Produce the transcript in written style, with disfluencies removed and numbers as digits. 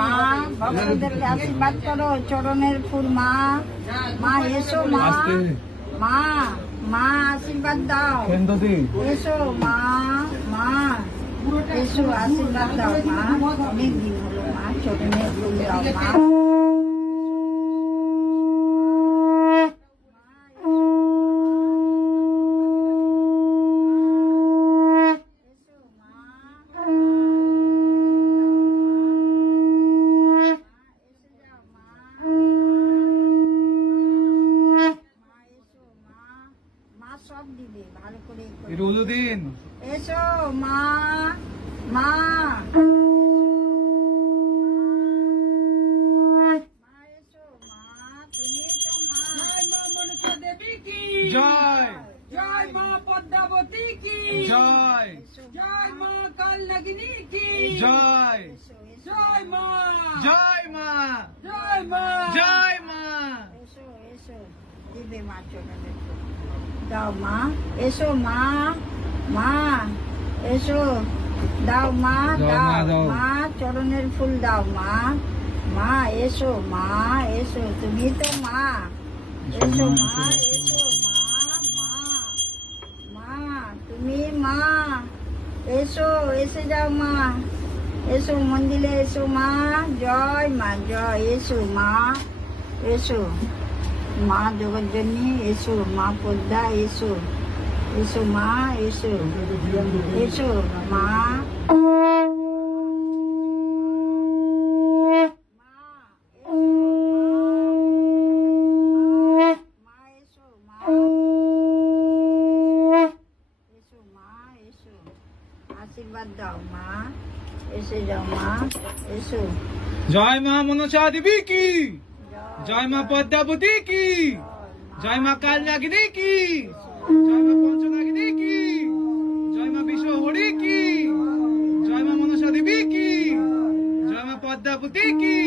মা ভক্তদেরকে আশীর্বাদ করো, চরণের ফুল মা, মা এসো মা, মা মা আশীর্বাদ দাও, এসো মা, মা এসো আশীর্বাদ দাও মা, অনেক দিন হলো মা, চরণের ফুল দাও মা। সব দিবে ভালো করে রোজদিন এসো মা, মা এসো মা, তুমি তো মা। জয় মা মনসা দেবী কি জয়, জয় মা পদ্মাবতী কি জয়, জয় মা কালনাগিনী কি জয়, এসো এসো জয় মা জয় মা, জয় মা জয় মা। এসো এসো দিবে মা চরণের ফুল দাও মা, এসো মা, মা এসো দাও মা, দাও মা চরণের ফুল দাও মা, মা এসো মা, এসো তুমি তো মা, এসো মা, এসো মা, মা মা তুমি মা, এসো এসে যাও মা, এসো মন্দিরে এসো মা, জয় মা জয়, এসো মা, এসো মা জগজ্জননী, এসো মা পদ্মা, এসো এসো মা, এসো এসো মা, আশীর্বাদ দাও মা, এসে যাও মা, এসো জয় মা মনসা দেবী কি, জয় মা পদ্মাবতী কি, জয় মা কালনাগিনী কি, জয় মা পঞ্চনাগিনী কি, জয় মা বিশ্বহরি কি, জয় মা মনসা দেবী কি, জয় মা পদ্মাবতী কি।